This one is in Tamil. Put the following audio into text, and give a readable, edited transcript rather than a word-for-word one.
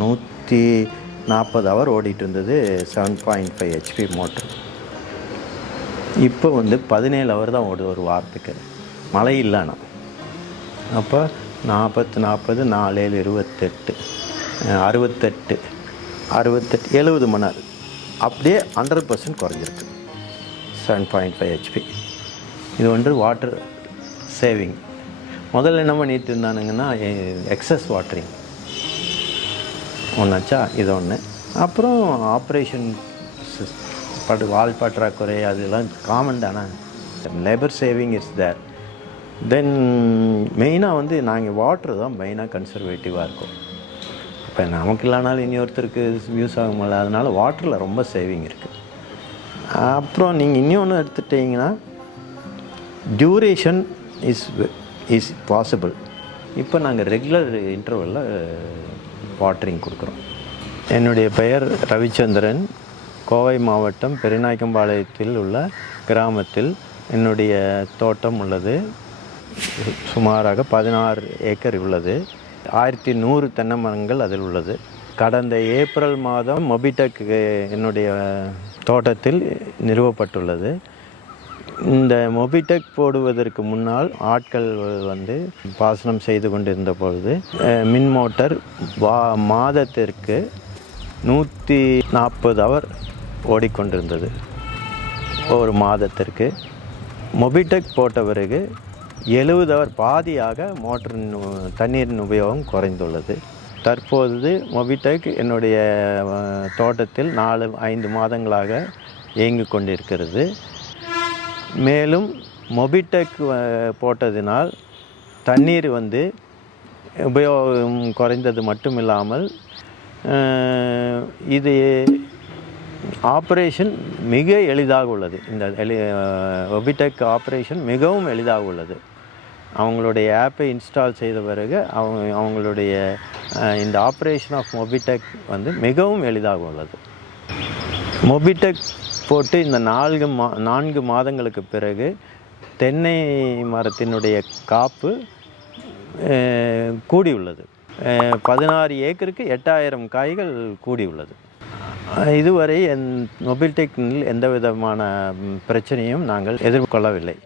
140 ஹவர் ஓடிட்டு இருந்தது 7.5 HP மோட்ரு. இப்போ 17 ஹவர் தான் ஓடுது ஒரு வாரத்துக்கு, மழை இல்லைன்னா. அப்போ 40 40 4 7 28 68 70 மணி நேரம் அப்படியே 100% குறைஞ்சிருக்கு. 7.5 HP. இது வாட்டர் சேவிங். முதல்ல என்ன பண்ணிட்டு இருந்தானுங்கன்னா எக்ஸஸ் வாட்டரிங் ஒன்றாச்சா, இது ஒன்று. அப்புறம் ஆப்ரேஷன் வால் பற்றாக்குறை அதெல்லாம் காமன் தானே. Labour saving is there. Then மெயினாக நாங்கள் வாட்ரு தான் மெயினாக கன்சர்வேட்டிவாக இருக்கும். இப்போ நமக்கு இல்லைனாலும் இனி ஒருத்தருக்கு யூஸ் ஆகுமில்ல, அதனால் வாட்டரில் ரொம்ப சேவிங் இருக்குது. அப்புறம் நீங்கள் இன்னொன்று எடுத்துட்டிங்கன்னா டியூரேஷன் இஸ் பாசிபிள். இப்போ நாங்கள் ரெகுலர் இன்டர்வலில் வாட்டரிங் கொடுக்குறோம். என்னுடைய பெயர் ரவிச்சந்திரன். கோவை மாவட்டம் பெரியநாயக்கம்பாளையத்தில் உள்ள கிராமத்தில் என்னுடைய தோட்டம் உள்ளது. சுமாராக 16 ஏக்கர் உள்ளது. 1100 தென்னை மரங்கள் அதில் உள்ளது. கடந்த ஏப்ரல் மாதம் மொபிடெக் என்னுடைய தோட்டத்தில் நிறுவப்பட்டுள்ளது. இந்த மொபிடெக் போடுவதற்கு முன்னால் ஆட்கள் பாசனம் செய்து கொண்டிருந்த பொழுது மின் மோட்டார் மாதத்திற்கு 140 ஹவர் ஓடிக்கொண்டிருந்தது ஒரு மாதத்திற்கு. மொபிடெக் போட்ட பிறகு 70 ஹவர், பாதியாக மோட்டரின் தண்ணீரின் உபயோகம் குறைந்துள்ளது. தற்போது மொபிடெக் என்னுடைய தோட்டத்தில் 4-5 மாதங்களாக இயங்கிக் கொண்டிருக்கிறது. மேலும் மொபிடெக் போட்டதினால் தண்ணீர் உபயோகம் குறைந்தது மட்டும் இல்லாமல் இது ஆப்ரேஷன் மிக எளிதாக உள்ளது. இந்த மொபிடெக் ஆப்ரேஷன் மிகவும் எளிதாக உள்ளது. அவங்களுடைய ஆப்பை இன்ஸ்டால் செய்த பிறகு அவங்களுடைய இந்த ஆப்ரேஷன் ஆஃப் மொபிடெக் மிகவும் எளிதாக உள்ளது. மொபிடெக் போட்டு இந்த 4 மாதங்களுக்கு பிறகு தென்னை மரத்தினுடைய காப்பு கூடியுள்ளது. 16 ஏக்கருக்கு 8000 காய்கள் கூடியுள்ளது. இதுவரை மொபிடெக்கில் எந்த விதமான பிரச்சனையும் நாங்கள் எதிர்கொள்ளவில்லை.